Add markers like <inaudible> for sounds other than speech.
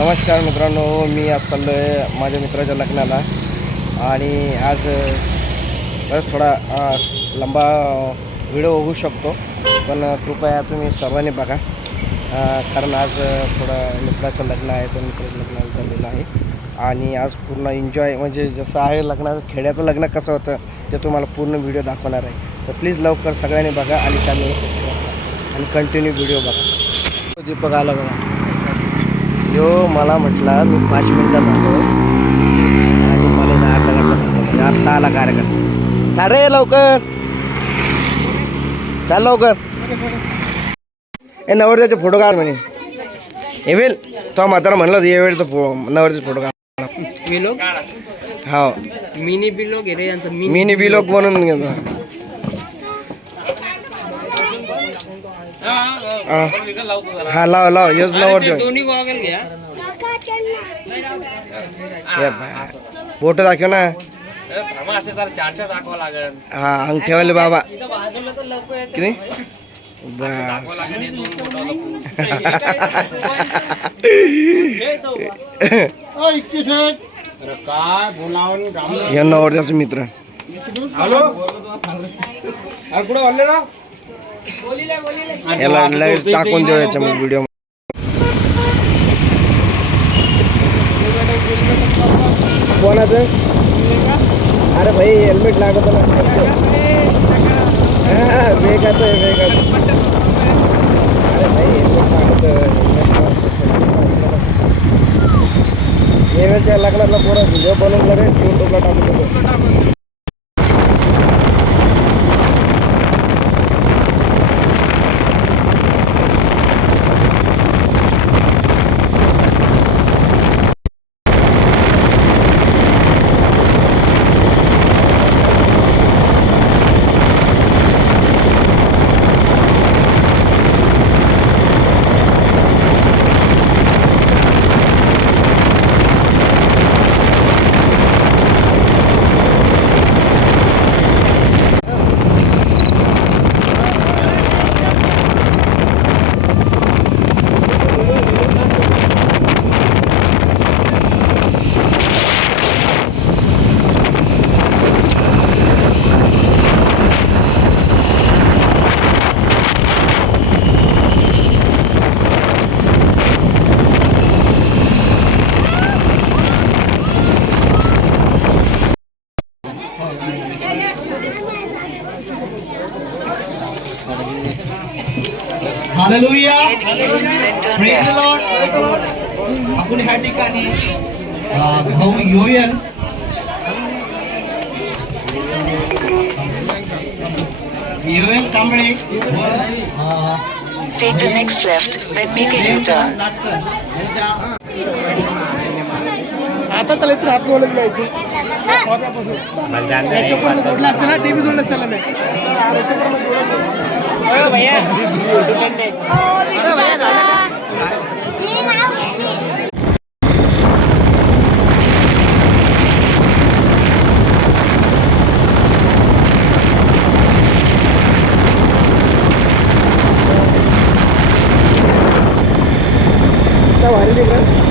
नमस्कार मित्रांनो मी आज चाललो आहे माझ्या मित्राच्या लग्नाला. आणि आज बरंच थोडा लंबा व्हिडिओ होऊ शकतो. पण कृपया तुम्ही सर्वांनी बघा. कारण आज थोडं मित्राचं लग्न आहे तर मित्राचं लग्नाला चाललेलं आहे. आणि आज पूर्ण एन्जॉय म्हणजे जसं आहे लग्नाचं खेड्याचं लग्न कसं होतं ते तुम्हाला पूर्ण व्हिडिओ दाखवणार आहे. तर प्लीज लवकर सगळ्यांनी बघा आणि चॅनल सबस्क्राईब करा. आणि कंटिन्यू व्हिडिओ बघा. दीपक आला बघा. यो मला म्हटला मी पाच मिनिटात आलो आणि मला घंटा थांबवलं. म्हणजे आत्ता आला कार्यक्रम. चाल रे लवकर. चाल लवकर. ए नवरदेवचे फोटो काढ म्हणे. येवेल तो म्हातारा म्हणलं होतं येवेळचा फो नवरदेवचे फोटो काढ. बिलोग हो. मिनी बिलोग आहे रे यांचं मिनी मी बिलोक बनवून घेतो हा. हा लाव लाव गॉगल घ्या. फोटो दाखव ना. हा अंगठेवाले बाबा. किती? बस. <laughs> काय बोलावून या नवरदेवचा मित्र. हॅलो? अरे कुठं वाढले ना याला टाकून देऊ याच्या व्हिडिओ कोणाचं अरे भाई हेल्मेट लागत हा, वेगाचं वेगाचं अरे भाई हेल्मेट लागत येवेच्या लग्नातला पुरा व्हिडिओ बनवून लगेच युट्यूबला टाकून देतो hallelujah Head east, then turn Praise the left. Lord. आपण ह्या ठिकाणी अ, भाऊ योयल योयल कांबळे अ, Take the next left, then make a U-turn. आता त्याला इथून हात जोडत जायचे याच्यापर्यंत जोडला असतं ना जोडलं असतं मी याच्यापर्यंत